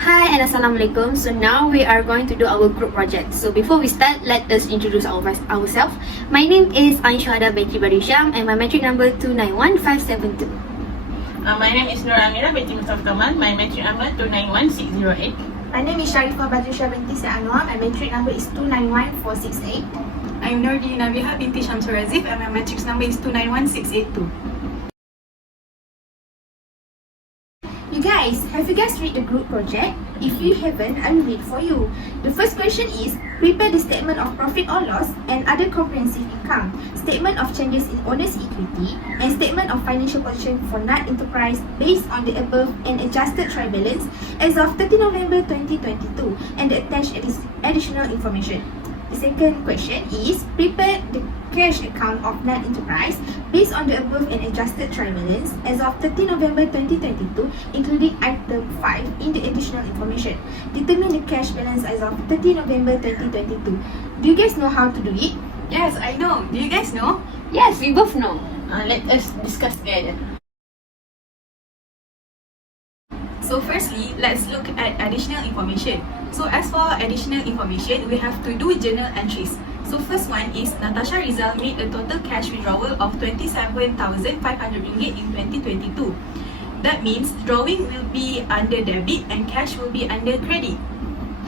Hi and Assalamualaikum. So now we are going to do our group project. So before we start, let us introduce ourselves. My name is Ainshada Betty Barisham and my metric number 291572. My name is Nur Amira binti Mustafa Kamal. My metric number 291608. My name is Sharifah Badrusha binti Anwar. My metric number is 291468. I'm Nordi Nabiha binti Shamsul Razif and my matrix number is 291682. You guys, have you guys read the group project? If you haven't, I will read for you. The first question is, prepare the statement of profit or loss and other comprehensive income, statement of changes in owner's equity, and statement of financial position for NAT Enterprise based on the above and adjusted trial balance as of 30 November 2022 and the attached additional information. The second question is, prepare the cash account of NAT Enterprise based on the above and adjusted trial balance as of 30 November 2022, including item 5 in the additional information. Determine the cash balance as of 30 November 2022. Do you guys know how to do it? Yes, I know. Do you guys know? Yes, we both know. Let us discuss together. So firstly, let's look at additional information. So as for additional information, we have to do journal entries. So first one is Natasha Rizal made a total cash withdrawal of 27,500 ringgit in 2022. That means drawing will be under debit and cash will be under credit.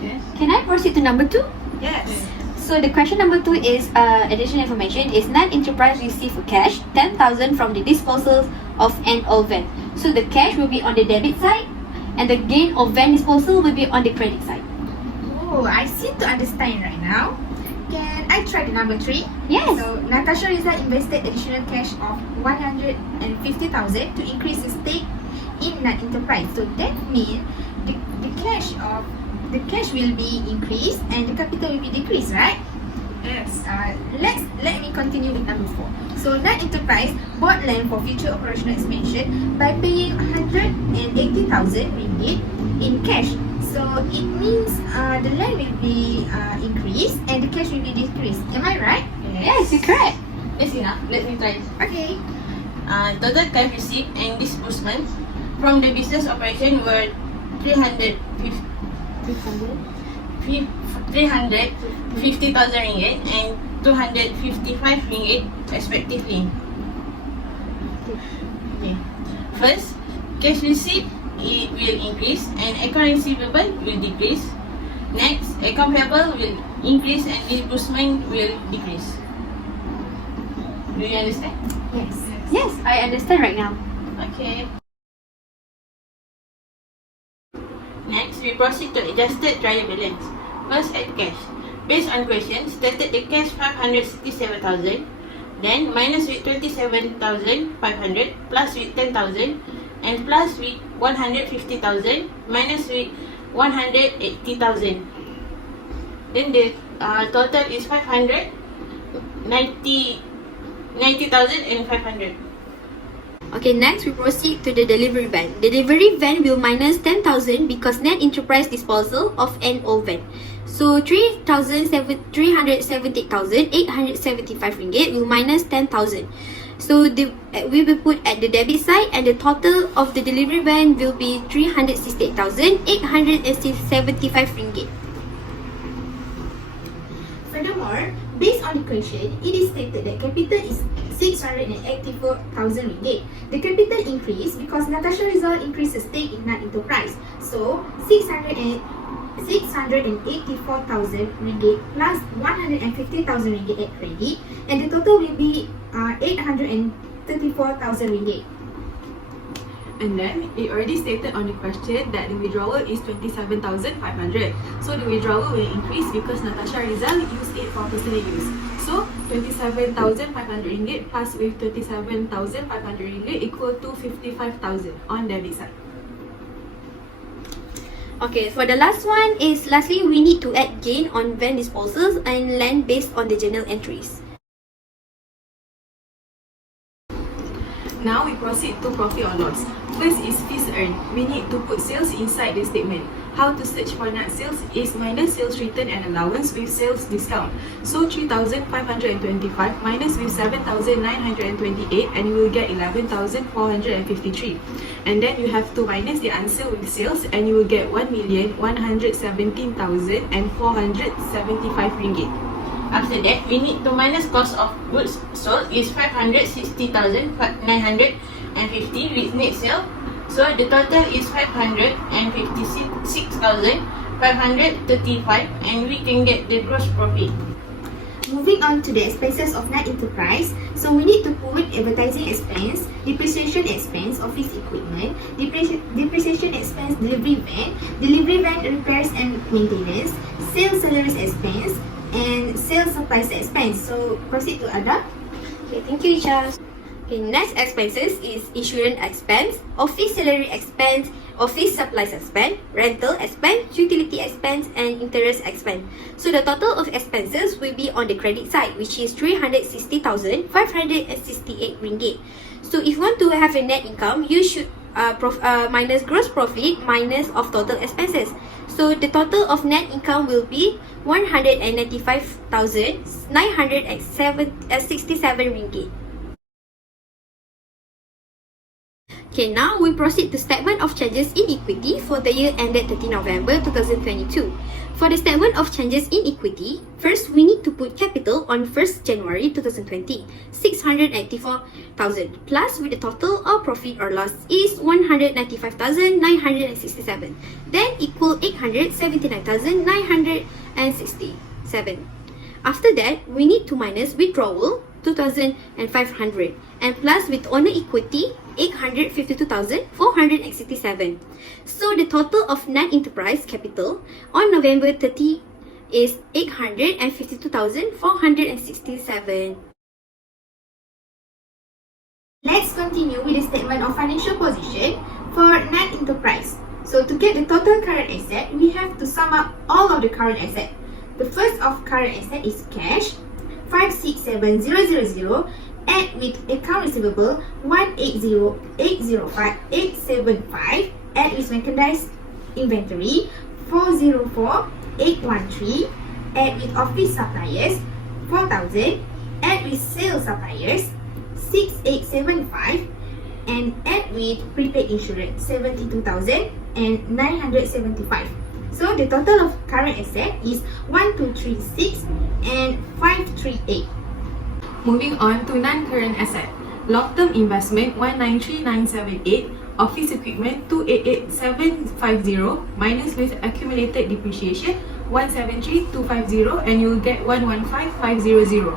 Yes. Can I proceed to number 2? Yes. So the question number 2 is additional information is NAT Enterprise received for cash 10,000 from the disposal of an old van. So the cash will be on the debit side and the gain of van disposal will be on the credit side. Oh, I seem to understand right now. Can I try the number 3? Yes. So, Natasha Rizal invested additional cash of 150,000 to increase his stake in NAT Enterprise. So that means the cash will be increased and the capital will be decreased, right? Yes. Let me continue with number 4. So NAT Enterprise bought land for future operational expansion by paying 180,000 ringgit in cash. So it means the land will be increased and the cash will be decreased. Am I right? Yes, you're correct. That's enough. Let me try. Okay. Total cash receipt and disbursement from the business operation were 350,000 ringgit and 255 ringgit respectively. Okay. First, cash receipt it will increase and account receivable will decrease. Next, account payable will increase and disbursement will decrease. Do you understand? Yes. Yes, I understand right now. Okay. Next, we proceed to adjusted trial balance. First, add cash. Based on question, stated the cash 567,000, then minus with 27,500, plus with 10,000, and plus with 150,000, minus with 180,000. Then the total is 90,500. Okay, next we proceed to the delivery van. The delivery van will minus 10,000 because NAT Enterprise disposal of an old van. So 378,875 ringgit will minus 10,000. So we will put at the debit side and the total of the delivery van will be 368,875 ringgit. Furthermore, based on the question, it is stated that capital is 684,000 ringgit. The capital increased because Natasha Rizal increased her stake in NAT Enterprise. So 684,000 ringgit plus 150,000 ringgit at credit, and the total will be 834,000 ringgit. And then it already stated on the question that the withdrawal is 27,500. So the withdrawal will increase because Natasha Rizal used it for personal use. So 27,500 ringgit plus with 27,500 ringgit equal to 55,000 on debit side. Okay, for the last one is lastly we need to add gain on van disposals and land based on the journal entries. Now we proceed to profit or loss. first is fees earned. We need to put sales inside the statement. How to search for net sales is minus sales return and allowance with sales discount. So 3,525 minus with 7,928 and you will get 11,453. And then you have to minus the answer with sales and you will get 1,117,475 ringgit. After that, we need to minus cost of goods sold is 560,950 with net sale. So the total is 556,535 and we can get the gross profit. Moving on to the expenses of net enterprise, so we need to put advertising expense, depreciation expense, office equipment, depreciation expense, delivery van repairs and maintenance, sales salaries expense, and sales supplies expense. So proceed to Ada. Okay, thank you, Isha. Okay, next expenses is insurance expense, office salary expense, office supplies expense, rental expense, utility expense, and interest expense. So the total of expenses will be on the credit side, which is 360,568 ringgit. So if you want to have a net income, you should minus gross profit minus of total expenses. So the total of net income will be 195,967 ringgit. Okay, now we proceed to statement of changes in equity for the year ended 30 November 2022. For the statement of changes in equity, first we need to put capital on 1st January 2020, 684,000 plus with the total of profit or loss is 195,967, then equal 879,967. After that, we need to minus withdrawal 2,500 and plus with owner equity 852,467. So the total of net enterprise capital on November 30 is 852,467. Let's continue with the statement of financial position for net enterprise. So to get the total current asset, we have to sum up all of the current asset. The first of current asset is cash, 567,000, add with account receivable 180,805,875, add with merchandise inventory 404,813, add with office suppliers 4,000, add with sales suppliers 6,875, and add with prepaid insurance 72,975. So the total of current asset is 1,236 and 538. Moving on to non-current asset. Long-term investment 193,978, office equipment 288,750 minus with accumulated depreciation 173,250 and you'll get 115,500.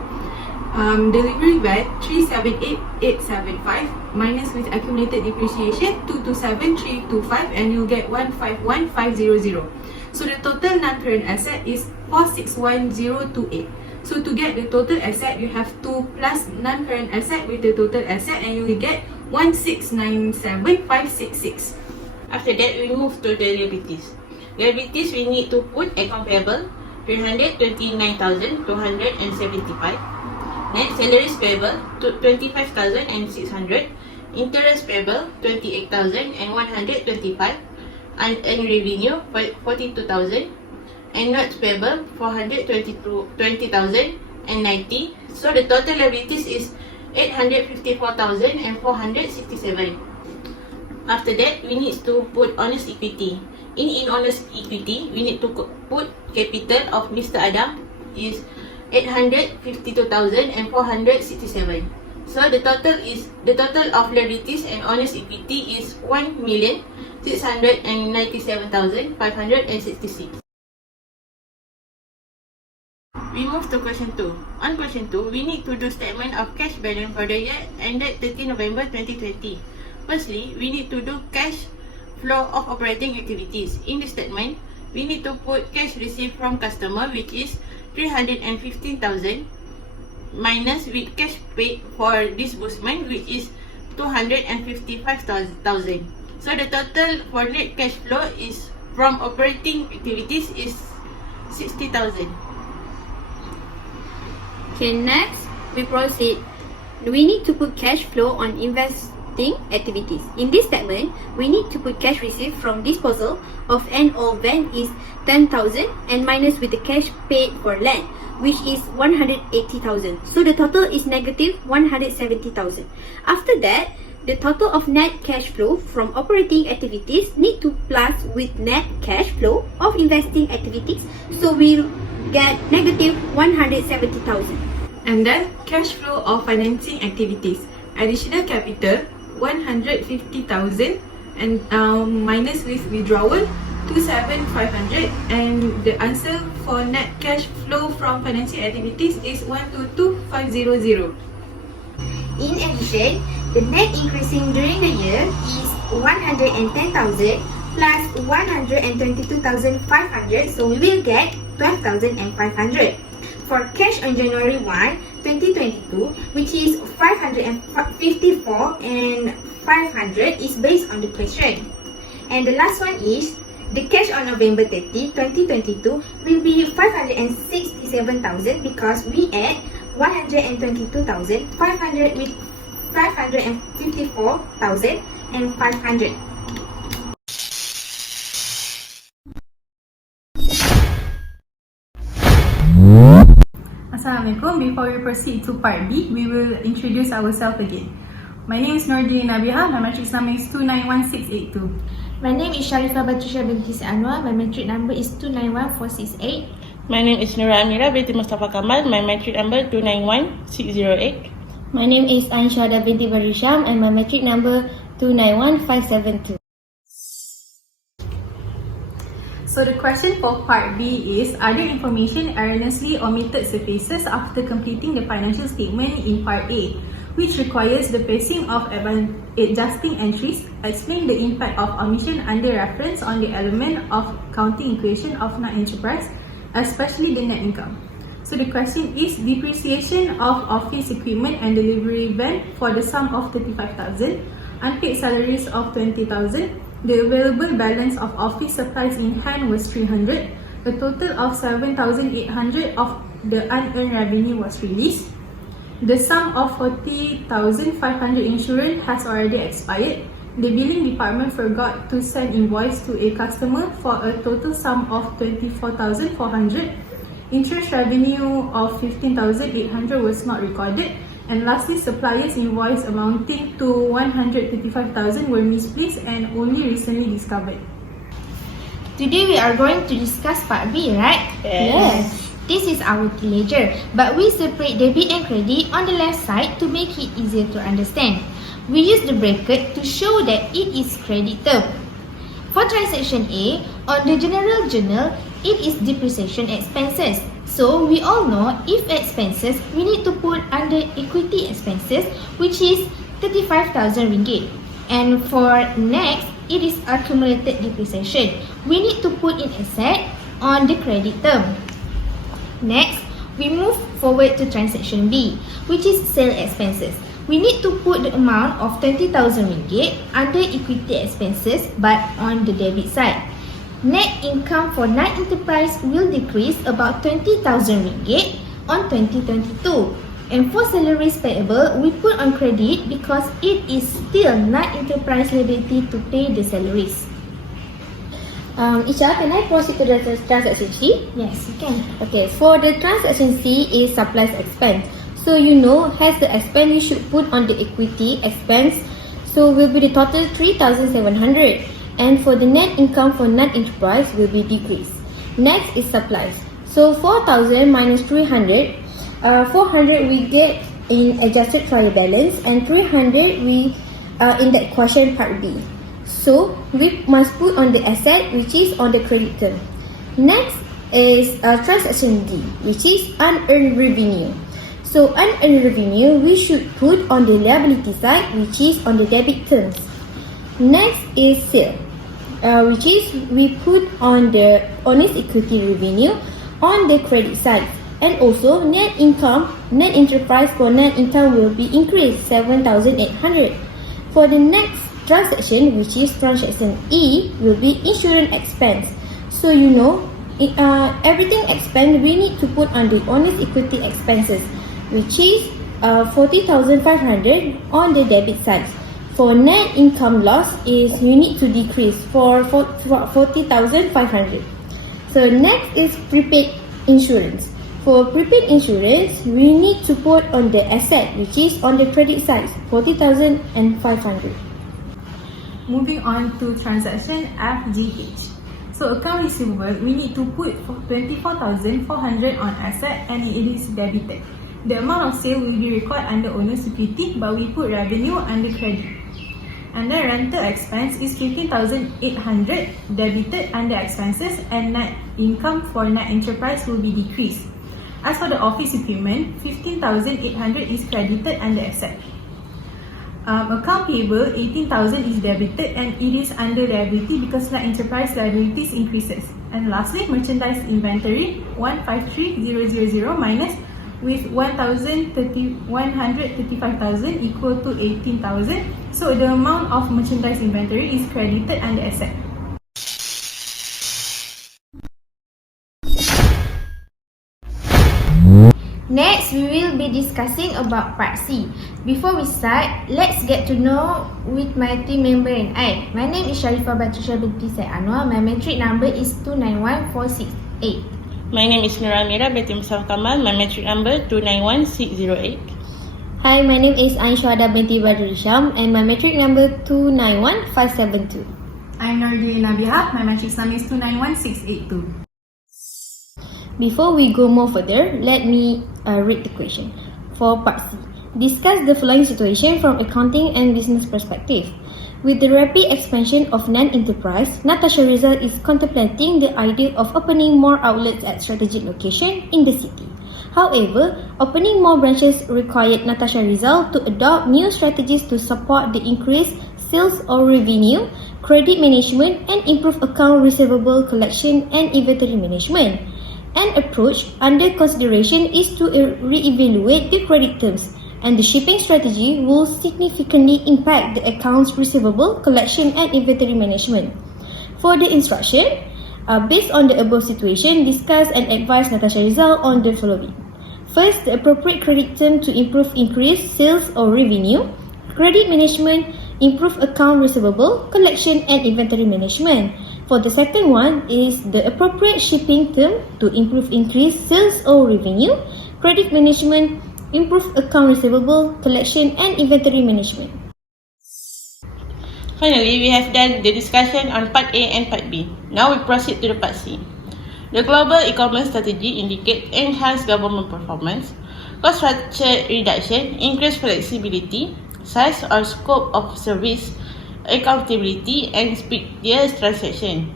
Delivery van 378,875 minus with accumulated depreciation 227,325 and you'll get 151,500. So the total non-current asset is 461,028. So to get the total asset, you have to plus non-current asset with the total asset and you will get 1697566. After that, we move to the liabilities. Liabilities, we need to put account payable 329,275. Net salaries payable to 25,600. Interest payable 28,125. And revenue 42,000. And notes payable 420,090. So the total liabilities is 854,467. After that, we need to put honest equity. In honest equity, we need to put capital of Mr. Adam is 852,467. So the total of liabilities and honest equity is 1,697,566. We move to question 2. On question 2, we need to do statement of cash balance for the year ended 30 November 2020. Firstly, we need to do cash flow of operating activities. In the statement, we need to put cash received from customer which is 315,000 minus with cash paid for disbursement which is 255,000. So the total for net cash flow is from operating activities is 60,000. Okay, next we proceed. We need to put cash flow on operating activities. In this statement, we need to put cash received from disposal of an old van is 10,000 and minus with the cash paid for land, which is 180,000. So the total is negative 170,000. After that, the total of net cash flow from operating activities need to plus with net cash flow of investing activities. So we'll get negative 170,000. And then cash flow of financing activities. Additional capital 150,000 and minus with withdrawal 27,500, and the answer for net cash flow from financing activities is 122,500. In addition, the net increasing during the year is 110,000 plus 122,500, so we will get 12,500. For cash on January 1, 2022, which is 554 and 500 is based on the question. And the last one is the cash on November 30, 2022 will be 567,000 because we add 122,500 with 554,000 and 500. Assalamualaikum. Before we proceed to part B, we will introduce ourselves again. My name is Nordin Nabiha. My matrix number is 291682. My name is Sharifah Batusha binti Anwar. My matric number is 291468. My name is Nura Amira binti Mustafa Kamal. My matric number 291608. My name is Anshada binti Barisham and my matric number 291572. So the question for part B is, other information erroneously omitted surfaces after completing the financial statement in part A, which requires the pacing of adjusting entries. Explain the impact of omission under reference on the element of counting equation of non-enterprise, especially the net income. So the question is, depreciation of office equipment and delivery van for the sum of 35,000, unpaid salaries of 20,000, the available balance of office supplies in hand was 300, a total of 7,800 of the unearned revenue was released. The sum of 40,500 insurance has already expired. The billing department forgot to send invoice to a customer for a total sum of 24,400. Interest revenue of 15,800 was not recorded. And lastly, suppliers invoice amounting to 135,000 were misplaced and only recently discovered. Today we are going to discuss part B, right? Yes. This is our ledger, but we separate debit and credit on the left side to make it easier to understand. We use the bracket to show that it is credit term. For transaction A, on the general journal, it is depreciation expenses. So we all know if expenses, we need to put under equity expenses, which is 35,000 ringgit. And for next, it is accumulated depreciation. We need to put in asset on the credit term. Next, we move forward to transaction B, which is sale expenses. We need to put the amount of 20,000 ringgit under equity expenses but on the debit side. Net income for non-enterprise will decrease about 20,000 ringgit on 2022. And for salaries payable, we put on credit because it is still non-enterprise liability to pay the salaries. Isha, can I proceed to the transaction C? Yes, you can. Okay, for the transaction C is supplies expense. So you know, has the expense we should put on the equity expense. So will be the total 3,700. And for the net income for non-enterprise will be decreased. Next is supplies. So 4,000 minus 300, 400 we get in adjusted trial balance and 300 we in that question part B. So we must put on the asset which is on the credit term. Next is transaction D, which is unearned revenue. So unearned revenue we should put on the liability side, which is on the debit terms. Next is sale, which is we put on the honest equity revenue on the credit side. And also net income, net enterprise for net income will be increased 7,800. For the next transaction, which is transaction E, will be insurance expense. So you know, everything expense we need to put on the honest equity expenses, which is 40,500 on the debit side. For net income loss is you need to decrease for 40,500. So next is prepaid insurance. For prepaid insurance, we need to put on the asset which is on the credit side 40,500. Moving on to transaction FGH. So account receivable, we need to put 24,400 on asset and it is debited. The amount of sale will be recorded under owner security, but we put revenue under credit. And then rental expense is 15,800 debited under expenses, and net income for net enterprise will be decreased. As for the office equipment, 15,800 is credited under asset. Account payable, 18,000 is debited and it is under liability because net enterprise liabilities increases. And lastly, merchandise inventory, 153,000 minus with 135,000 equal to 18,000. So the amount of merchandise inventory is credited under asset. Next, we will be discussing about part C. Before we start, let's get to know with my team member and I. My name is Sharifah Batrisha binti Syed Anwar. My metric number is 291468. My name is Nura Amira binti Musaf Kamal. My metric number 291608. Hi, my name is Aishwada binti Badrul Sham and my metric number 291572. I'm Nordin Nabiha. My matrix number is 291682. Before we go more further, let me read the question. For part C, discuss the following situation from accounting and business perspective. With the rapid expansion of non-enterprise, Natasha Rizal is contemplating the idea of opening more outlets at strategic location in the city. However, opening more branches required Natasha Rizal to adopt new strategies to support the increased sales or revenue, credit management, and improve account receivable collection and inventory management. An approach under consideration is to re-evaluate the credit terms, and the shipping strategy will significantly impact the accounts receivable, collection, and inventory management. For the instruction, based on the above situation, discuss and advise Natasha Rizal on the following. First, the appropriate credit term to improve increased sales or revenue, credit management, improve account receivable, collection, and inventory management. For the second one is the appropriate shipping term to improve increased sales or revenue, credit management, improve account receivable, collection, and inventory management. Finally, we have done the discussion on part A and part B. Now we proceed to the part C. The global e-commerce strategy indicates enhanced government performance, cost structure reduction, increased flexibility, size or scope of service, accountability, and speedier transaction.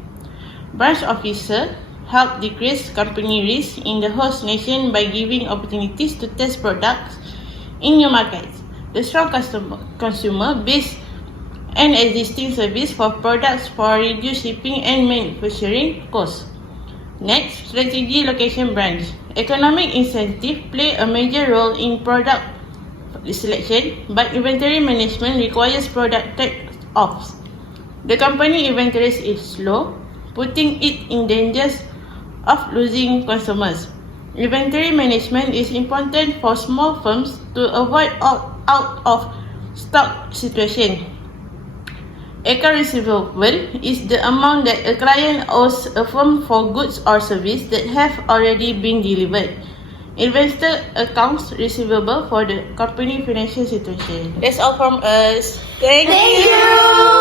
Branch officer help decrease company risk in the host nation by giving opportunities to test products in new markets. The strong consumer base and existing service for products for reduced shipping and manufacturing costs. Next, strategy location branch. Economic incentive play a major role in product selection, but inventory management requires product trade-offs. The company inventory is low, putting it in danger of losing consumers. Inventory management is important for small firms to avoid out of stock situation. Account receivable is the amount that a client owes a firm for goods or service that have already been delivered. Investor accounts receivable for the company financial situation. That's all from us. Thank you.